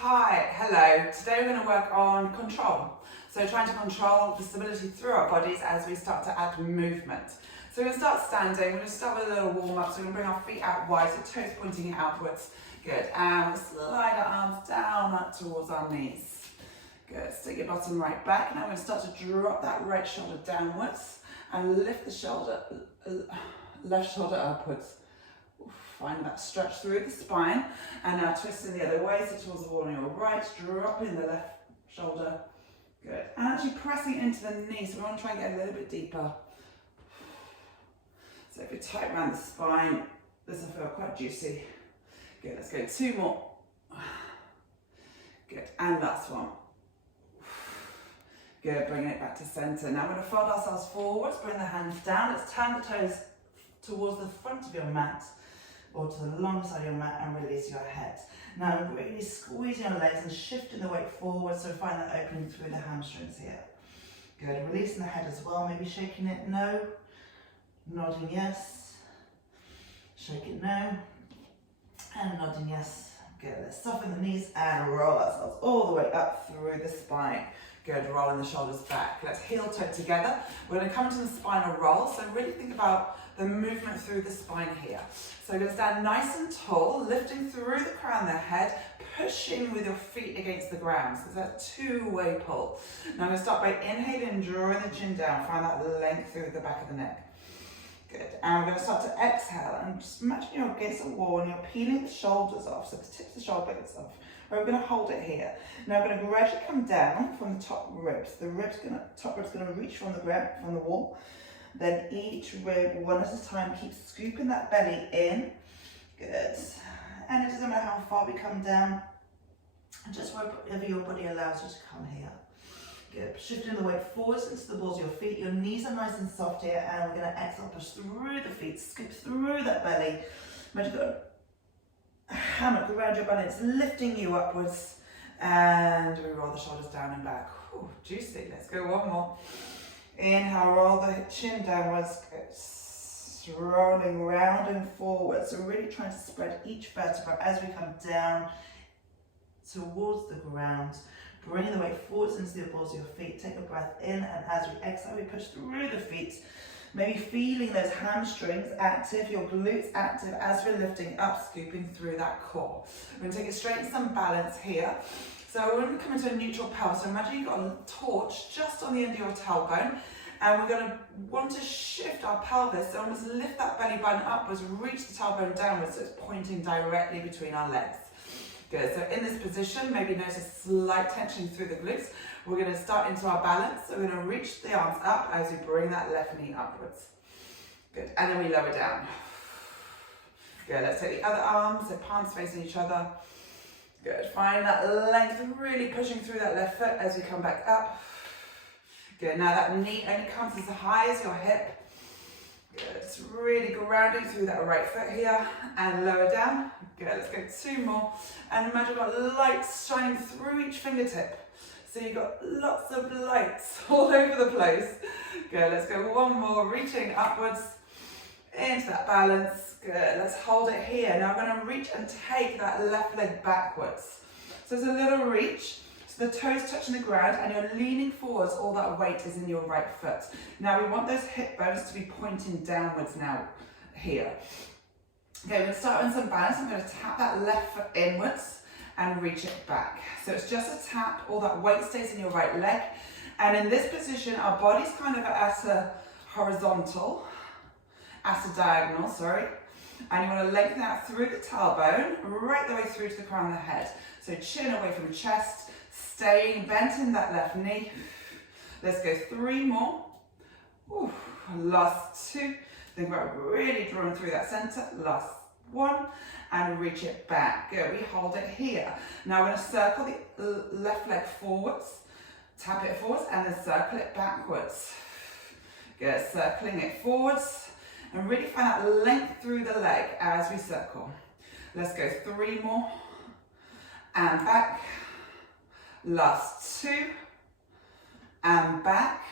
Hi, hello. Today we're going to work on control. So trying to control the stability through our bodies as we start to add movement. So we're going to start standing. We're going to start with a little warm up. So we're going to bring our feet out wide, so toes pointing outwards. Good. And we'll slide our arms down up towards our knees. Good. Stick your bottom right back. Now we're going to start to drop that right shoulder downwards and lift the shoulder, left shoulder upwards. Find that stretch through the spine, and now twisting the other way, so towards the wall on your right, dropping the left shoulder. Good. And actually pressing into the knee, so we want to try and get a little bit deeper. So if you're tight around the spine, this will feel quite juicy. Good, let's go 2 more. Good, and last one. Good, bringing it back to center. Now we're going to fold ourselves forwards, bring the hands down. Let's turn the toes towards the front of your mat, or to the long side of your mat, and release your head. Now really squeezing your legs and shifting the weight forward, so find that opening through the hamstrings here. Good, releasing the head as well, maybe shaking it no, nodding yes, shake it no, and nodding yes. Good, let's soften the knees and roll ourselves all the way up through the spine. Good, rolling the shoulders back. Let's heel toe together. We're going to come into the spinal roll, so really think about the movement through the spine here. So you're going to stand nice and tall, lifting through the crown of the head, pushing with your feet against the ground. So there's a two-way pull. Now I'm going to start by inhaling, drawing the chin down, find that length through the back of the neck. Good, and we're going to start to exhale, and just imagine you're against a wall and you're peeling the shoulders off, so the tips of the shoulder blades off. We're going to hold it here. Now we're going to gradually come down from the top ribs. The top rib's going to reach from the ground, from the wall. Then each rib, one at a time, keep scooping that belly in. Good. And it doesn't matter how far we come down, just wherever your body allows you to come here. Good. Shifting the weight forwards into the balls of your feet. Your knees are nice and soft here, and we're going to exhale, push through the feet, scoop through that belly. Imagine you've got a hammock around your belly. It's lifting you upwards, and we roll the shoulders down and back. Whew, juicy. Let's go one more. Inhale, roll the chin downwards, rolling round and forward. So really trying to spread each vertebra as we come down towards the ground. Bringing the weight forwards into the balls of your feet. Take a breath in, and as we exhale, we push through the feet. Maybe feeling those hamstrings active, your glutes active as we're lifting up, scooping through that core. We're going to take it straight into some balance here. So we're going to come into a neutral pelvis. So imagine you've got a torch just on the end of your tailbone, and we're going to want to shift our pelvis. So almost lift that belly button upwards, reach the tailbone downwards, so it's pointing directly between our legs. Good, so in this position, maybe notice slight tension through the glutes. We're going to start into our balance. So we're going to reach the arms up as we bring that left knee upwards. Good, and then we lower down. Good, let's take the other arm, so palms facing each other. Good, find that length, really pushing through that left foot as we come back up. Good, now that knee only comes as high as your hip. Good, it's really grounding through that right foot here, and lower down. Good, let's go 2 more. And imagine you've got lights shining through each fingertip. So you've got lots of lights all over the place. Good, let's go 1 more, reaching upwards into that balance. Good, let's hold it here. Now I'm going to reach and take that left leg backwards. So it's a little reach. So the toes touching the ground, and you're leaning forwards, all that weight is in your right foot. Now we want those hip bones to be pointing downwards now here. Okay, we're going to start on some balance. I'm going to tap that left foot inwards and reach it back. So it's just a tap, all that weight stays in your right leg. And in this position, our body's kind of at a diagonal, sorry. And you want to lengthen out through the tailbone, right the way through to the crown of the head. So chin away from chest, staying bent in that left knee. Let's go 3 more. Ooh, last 2. Think about really drawing through that center. Last 1, and reach it back. Good, we hold it here. Now we're going to circle the left leg forwards, tap it forwards, and then circle it backwards. Good, circling it forwards, and really find that length through the leg as we circle. Let's go 3 more, and back. Last 2, and back.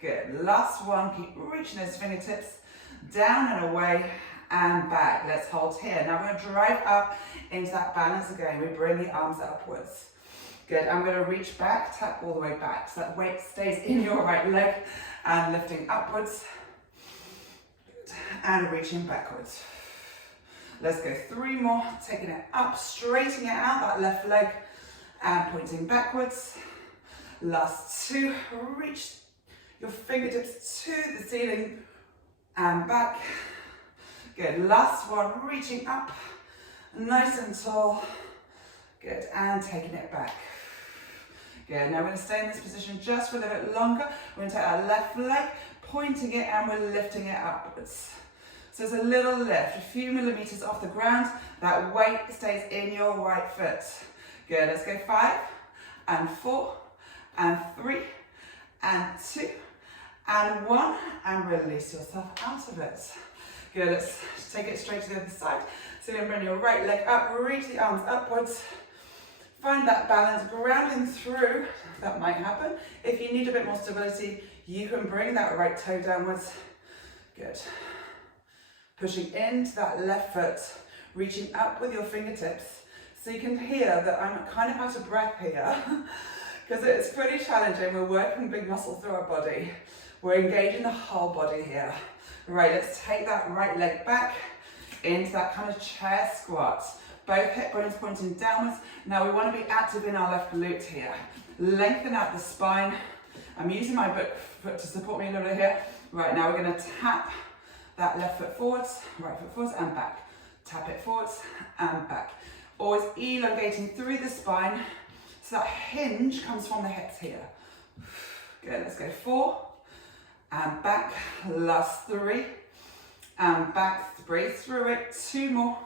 Good, last 1, keep reaching those fingertips, down and away, and back. Let's hold here. Now we're going to drive up into that balance again. We bring the arms upwards. Good. I'm going to reach back, tap all the way back. So that weight stays in your right leg and lifting upwards. Good. And reaching backwards. Let's go 3 more. Taking it up, straightening it out, that left leg, and pointing backwards. Last 2. Reach your fingertips to the ceiling and back. Good. Last 1. Reaching up, nice and tall. Good. And taking it back. Good. Now we're going to stay in this position just for a little bit longer. We're going to take our left leg, pointing it, and we're lifting it upwards. So it's a little lift, a few millimeters off the ground. That weight stays in your right foot. Good. Let's go 5 and 4 and 3 and 2 and 1, and release yourself out of it. Good. Let's take it straight to the other side. So you're going to bring your right leg up, reach the arms upwards. Find that balance, grounding through. That might happen. If you need a bit more stability, you can bring that right toe downwards. Good. Pushing into that left foot, reaching up with your fingertips. So you can hear that I'm kind of out of breath here because it's pretty challenging. We're working big muscles through our body. We're engaging the whole body here. Right, let's take that right leg back into that kind of chair squat. Both hip bones pointing downwards. Now we want to be active in our left glute here. Lengthen out the spine. I'm using my foot to support me a little bit here. Right, now we're going to tap that left foot forwards, right foot forwards and back. Tap it forwards and back. Always elongating through the spine. So that hinge comes from the hips here. Good, let's go 4 and back. Last 3 and back. Breathe through it. 2 more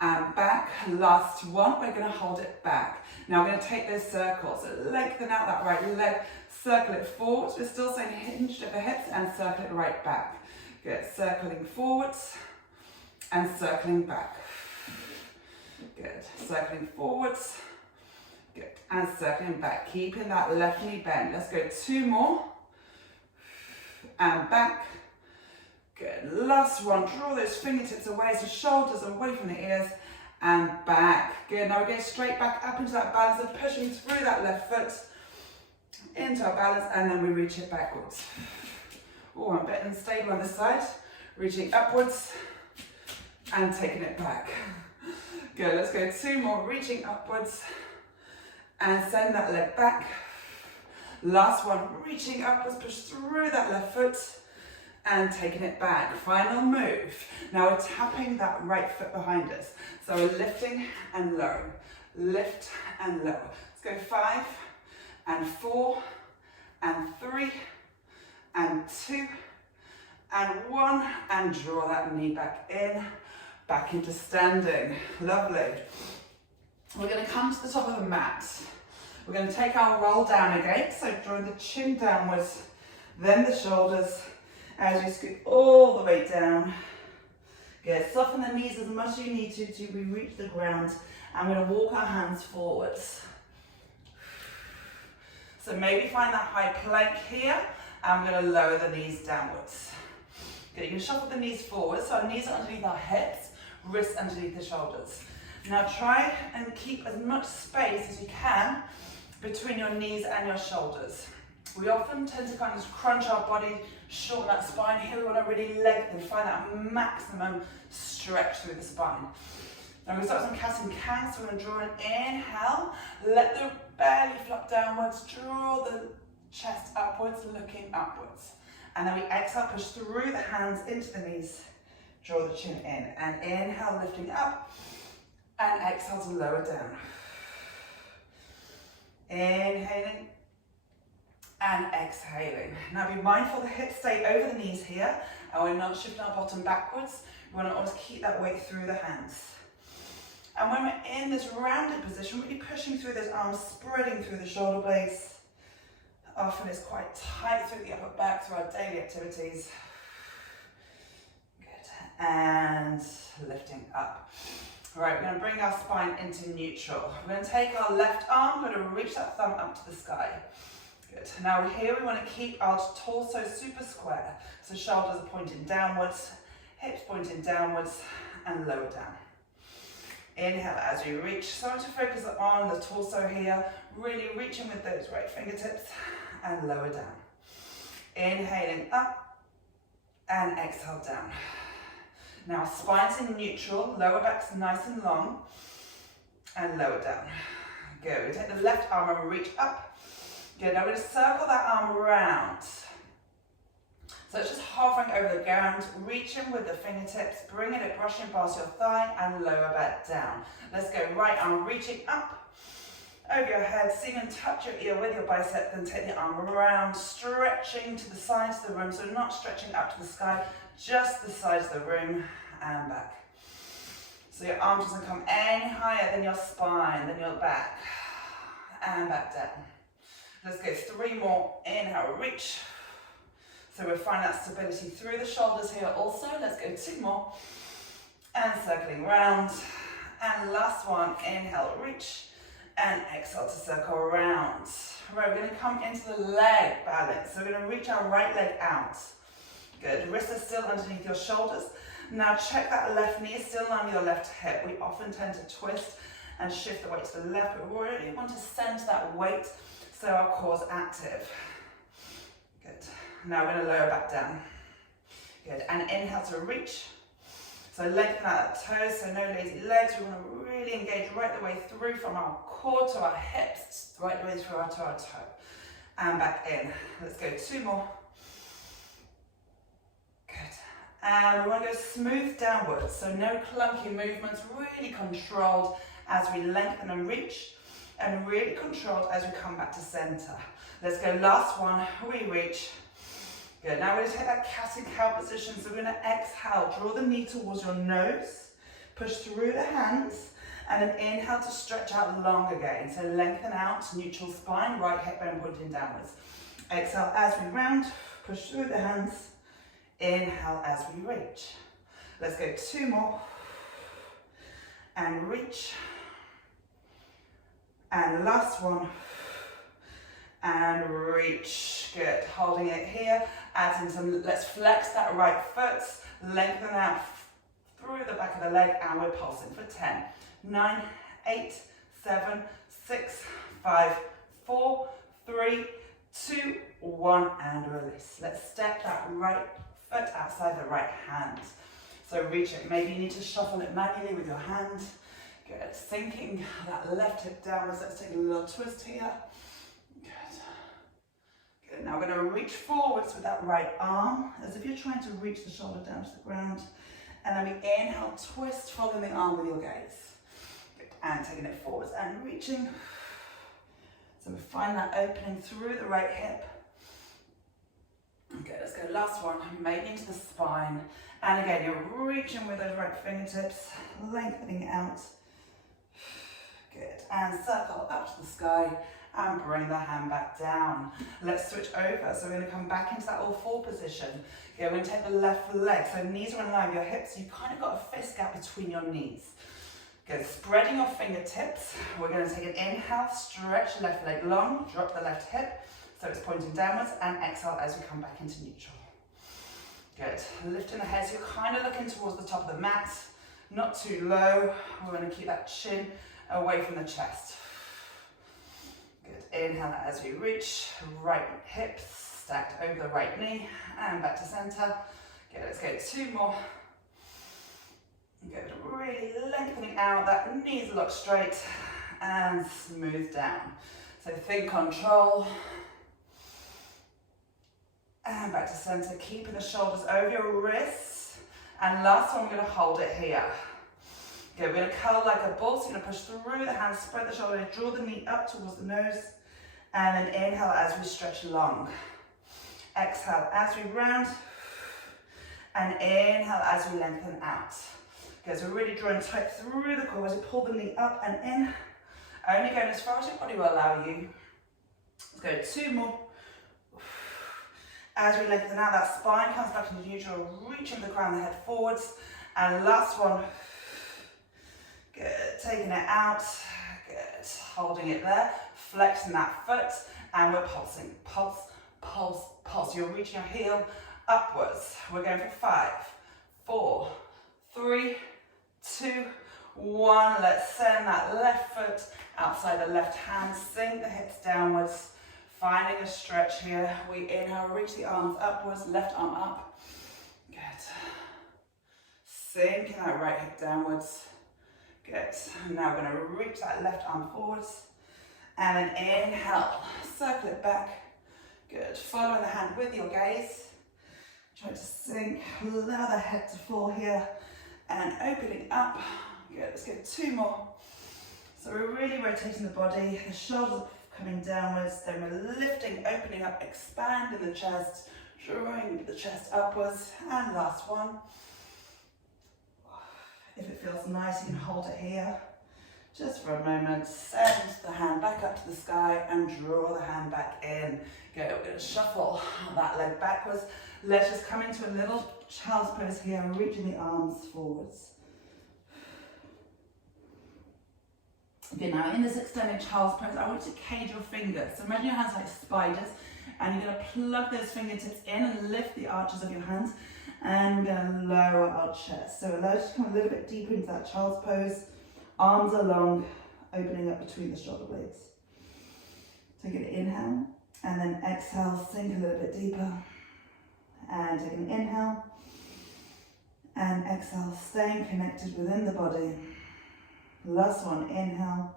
and back. Last 1. We're going to hold it back. Now we're going to take those circles. So lengthen out that right leg. Circle it forwards. We're still saying hinged at the hips and circle it right back. Good. Circling forwards and circling back. Good. Circling forwards. Good. And circling back. Keeping that left knee bent. Let's go 2 more. And back. Good. Last 1. Draw those fingertips away, so shoulders away from the ears. And back. Good. Now we go straight back up into that balance of pushing through that left foot into our balance, and then we reach it backwards. Oh, I'm a bit unstable on this side. Reaching upwards and taking it back. Good. Let's go 2 more. Reaching upwards and send that leg back. Last 1. Reaching upwards, push through that left foot and taking it back. Final move. Now we're tapping that right foot behind us. So we're lifting and lowering. Lift and lower. Let's go 5 and 4 and 3 and 2 and 1, and draw that knee back in, back into standing. Lovely. We're going to come to the top of the mat. We're going to take our roll down again, so drawing the chin downwards, then the shoulders, as you scoot all the way down. Good. Soften the knees as much as you need to we reach the ground. I'm going to walk our hands forwards. So maybe find that high plank here. I'm going to lower the knees downwards. Good. You can shuffle the knees forward, so our knees are underneath our hips, wrists underneath the shoulders. Now try and keep as much space as you can between your knees and your shoulders. We often tend to kind of crunch our body, shorten that spine. Here we want to really lengthen, find that maximum stretch through the spine. Now we start some cat and cow, so we're going to draw an inhale, let the belly flop downwards, draw the chest upwards, looking upwards. And then we exhale, push through the hands into the knees, draw the chin in, and inhale, lifting up, and exhale to lower down. Inhaling and exhaling. Now be mindful the hips stay over the knees here, and we're not shifting our bottom backwards. We want to always keep that weight through the hands. And when we're in this rounded position, really pushing through those arms, spreading through the shoulder blades. Often it's quite tight through the upper back through our daily activities. Good. And lifting up. All right, we're going to bring our spine into neutral. We're going to take our left arm, we're going to reach that thumb up to the sky. Good. Now here we want to keep our torso super square. So shoulders are pointing downwards, hips pointing downwards and lower down. Inhale as you reach. Start to focus on the torso here, really reaching with those right fingertips and lower down. Inhaling up and exhale down. Now spine's in neutral, lower back's nice and long and lower down. Good, we take the left arm and reach up. Good, now we're going to circle that arm around. So it's just hovering over the ground, reaching with the fingertips, bringing it, brushing past your thigh and lower back down. Let's go, right arm reaching up over your head, see and touch your ear with your bicep, then take the arm around, stretching to the sides of the room, so not stretching up to the sky, just the sides of the room and back. So your arm doesn't come any higher than your spine, than your back, and back down. Let's go 3 more, inhale, reach. So we'll find that stability through the shoulders here also. Let's go 2 more, and circling round. And last one, inhale, reach, and exhale to circle around. Right, we're gonna come into the leg balance. So we're gonna reach our right leg out. Good, wrists are still underneath your shoulders. Now check that left knee is still on your left hip. We often tend to twist and shift the weight to the left, but we really want to center that weight so our core's active. Good. Now we're going to lower back down. Good. And inhale to reach. So lengthen out that toes, so no lazy legs. We want to really engage right the way through from our core to our hips, right the way through to our toe. And back in. Let's go 2 more. Good. And we want to go smooth downwards, so no clunky movements, really controlled as we lengthen and reach, and really controlled as we come back to center. Let's go, last one, we reach. Good, now we're going to take that cat and cow position, so we're going to exhale, draw the knee towards your nose, push through the hands, and then inhale to stretch out long again. So lengthen out, neutral spine, right hip bone pointing downwards. Exhale as we round, push through the hands, inhale as we reach. Let's go 2 more, and reach. And last one, and reach. Good, holding it here, add in some, let's flex that right foot, lengthen out through the back of the leg, and we're pulsing for 10, 9, 8, 7, 6, 5, 4, 3, 2, 1, and release. Let's step that right foot outside the right hand. So reach it, maybe you need to shuffle it manually with your hand. Good, sinking that left hip downwards. Let's take a little twist here. Good. Good, now we're going to reach forwards with that right arm, as if you're trying to reach the shoulder down to the ground. And then we inhale, twist, following the arm with your gaze. Good, and taking it forwards and reaching. So we find that opening through the right hip. Okay, let's go, last one, maybe into the spine. And again, you're reaching with those right fingertips, lengthening out. Good, and circle up to the sky and bring the hand back down. Let's switch over. So we're going to come back into that all 4 position. Okay, we're going to take the left leg. So knees are in line with your hips. You've kind of got a fist gap between your knees. Good, spreading your fingertips. We're going to take an inhale, stretch left leg long, drop the left hip so it's pointing downwards, and exhale as we come back into neutral. Good, lifting the head so you're kind of looking towards the top of the mat, not too low. We're going to keep that chin away from the chest. Good, inhale as we reach, right hip stacked over the right knee, and back to center. Good, let's go 2 more. Good, really lengthening out, that knees look straight, and smooth down. So think control. And back to center, keeping the shoulders over your wrists. And last one, we're going to hold it here. Good, we're going to curl like a ball, so you're going to push through the hands, spread the shoulder, draw the knee up towards the nose, and then inhale as we stretch long. Exhale as we round, and inhale as we lengthen out. Good, so we're really drawing tight through the core as we pull the knee up and in, only going as far as your body will allow you. Let's go 2 more. As we lengthen out, that spine comes back into neutral, reaching the crown of the head forwards. And last one. Good, taking it out. Good, holding it there, flexing that foot, and we're pulsing. Pulse, pulse, pulse. You're reaching your heel upwards. We're going for 5, 4, 3, 2, 1. Let's send that left foot outside the left hand. Sink the hips downwards. Finding a stretch here. We inhale, reach the arms upwards, left arm up. Good. Sinking that right hip downwards. Good. Now we're going to reach that left arm forwards. And then inhale, circle it back. Good. Following the hand with your gaze. Try to sink, allow the head to fall here. And opening up. Good. Let's get 2 more. So we're really rotating the body. The shoulders are coming downwards. Then we're lifting, opening up, expanding the chest. Drawing the chest upwards. And last one. If it feels nice, you can hold it here. Just for a moment, send the hand back up to the sky and draw the hand back in. Good, we're going to shuffle that leg backwards. Let's just come into a little child's pose here, reaching the arms forwards. Okay, now in this extended child's pose, I want you to cage your fingers. So imagine your hands like spiders, and you're going to plug those fingertips in and lift the arches of your hands. And we're going to lower our chest. So allow us to come a little bit deeper into that child's pose. Arms are long, opening up between the shoulder blades. Take an inhale, and then exhale, sink a little bit deeper. And take an inhale, and exhale, staying connected within the body. Last one, inhale,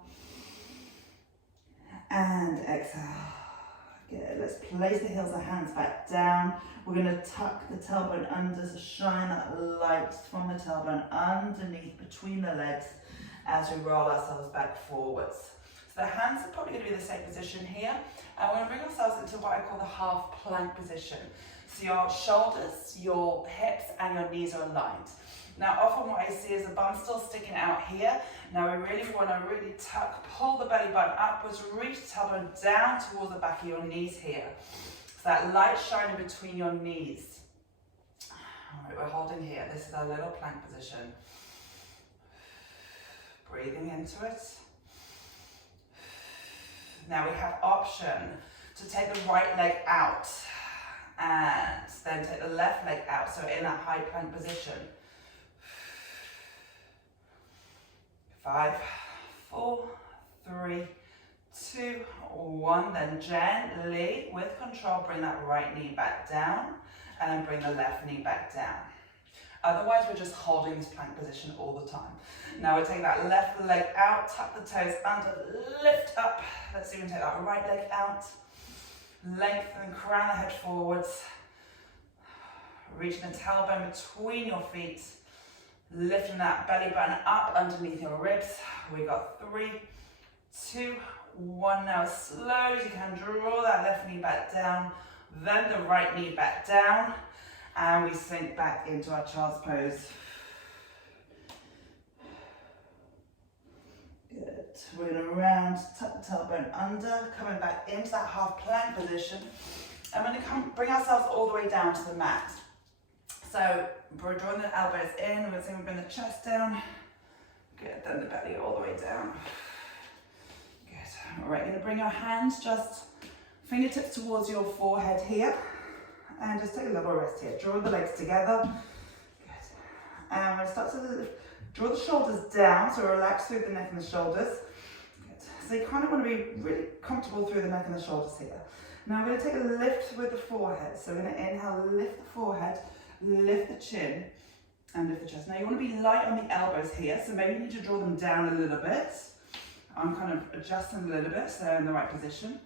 and exhale. Good, let's place the heels of hands back down. We're going to tuck the tailbone under, so shine that light from the tailbone underneath between the legs as we roll ourselves back forwards. So the hands are probably going to be in the same position here. And we're going to bring ourselves into what I call the half plank position. So your shoulders, your hips and your knees are aligned. Now often what I see is the bum still sticking out here. Now we really want to tuck, pull the belly button upwards, reach the tailbone down towards the back of your knees here. So that light shining between your knees. All right, we're holding here. This is our little plank position. Breathing into it. Now we have option to take the right leg out and then take the left leg out, so in that high plank position. 5, 4, 3, 2, 1. Then gently, with control, bring that right knee back down and then bring the left knee back down. Otherwise, we're just holding this plank position all the time. Now we'll take that left leg out, tuck the toes under, lift up. Let's see if we can take that right leg out. Lengthen, crown the head forwards. Reaching the tailbone between your feet. Lifting that belly button up underneath your ribs. We got 3, 2, 1. Now as slow as you can, draw that left knee back down. Then the right knee back down. And we sink back into our child's pose. Good. We're going to round, tuck the tailbone under, coming back into that half plank position. And we're going to bring ourselves all the way down to the mat. So we're drawing the elbows in, we're going to bring the chest down. Good, then the belly all the way down. Good. All right, you're going to bring your hands just fingertips towards your forehead here. And just take a little rest here. Draw the legs together. Good. And we'll start to draw the shoulders down, so relax through the neck and the shoulders. Good. So you kind of want to be really comfortable through the neck and the shoulders here. Now we're going to take a lift with the forehead. So we're going to inhale, lift the forehead, lift the chin, and lift the chest. Now you want to be light on the elbows here, so maybe you need to draw them down a little bit. I'm kind of adjusting a little bit so they're in the right position.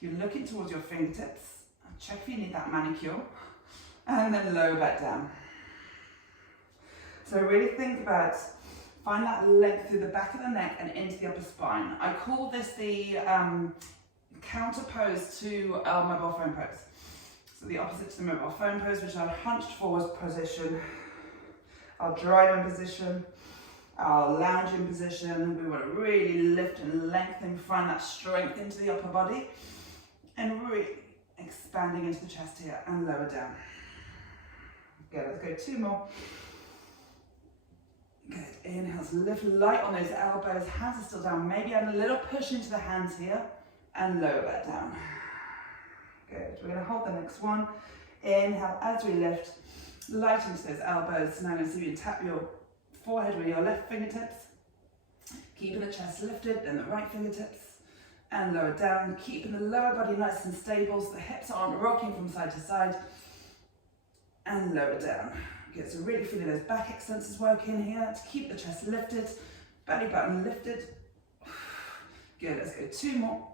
You're looking towards your fingertips. Check if you need that manicure, and then lower back down. So really think about, find that length through the back of the neck and into the upper spine. I call this the counter pose to our mobile phone pose. So the opposite to the mobile phone pose, which is our hunched forward position, our driving position, our lounging position. We want to really lift and lengthen, find that strength into the upper body, and really expanding into the chest here and lower down. Good, let's go 2 more. Good, inhales, lift light on those elbows, hands are still down. Maybe add a little push into the hands here and lower that down. Good, we're going to hold the next one. Inhale as we lift light into those elbows. Now I'm going to see you tap your forehead with your left fingertips, keeping the chest lifted, then the right fingertips, and lower down, keeping the lower body nice and stable so the hips aren't rocking from side to side, and lower down. Good, so really feeling those back extensors working here to keep the chest lifted, belly button lifted. Good, let's go 2 more,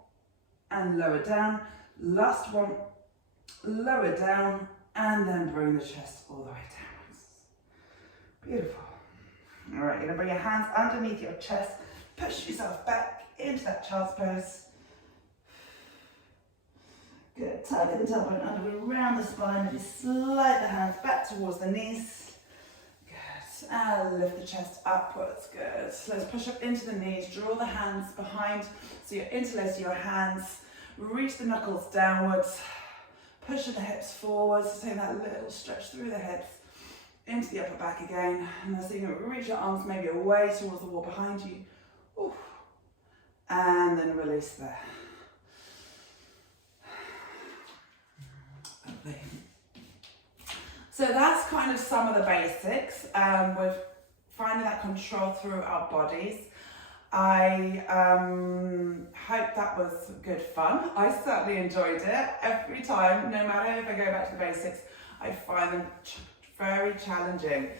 and lower down. Last one, lower down, and then bring the chest all the way downwards. Beautiful. All right, you're gonna bring your hands underneath your chest, push yourself back into that child's pose. Good, tugging the tailbone under around the spine, and you slide the hands back towards the knees. Good, and lift the chest upwards, good. So let's push up into the knees, draw the hands behind, so you're interlacing your hands, reach the knuckles downwards, pushing the hips forwards, so take that little stretch through the hips, into the upper back again, and then so you can reach your arms maybe away towards the wall behind you. Ooh. And then release there. Lovely. So that's kind of some of the basics with finding that control through our bodies. I hope that was good fun. I certainly enjoyed it. Every time, no matter if I go back to the basics, I find them very challenging.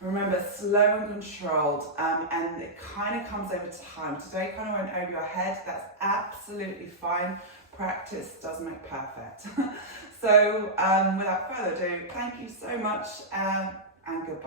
Remember, slow and controlled, and it kind of comes over time. Today kind of went over your head. That's absolutely fine. Practice does make perfect. So without further ado, thank you so much, and goodbye.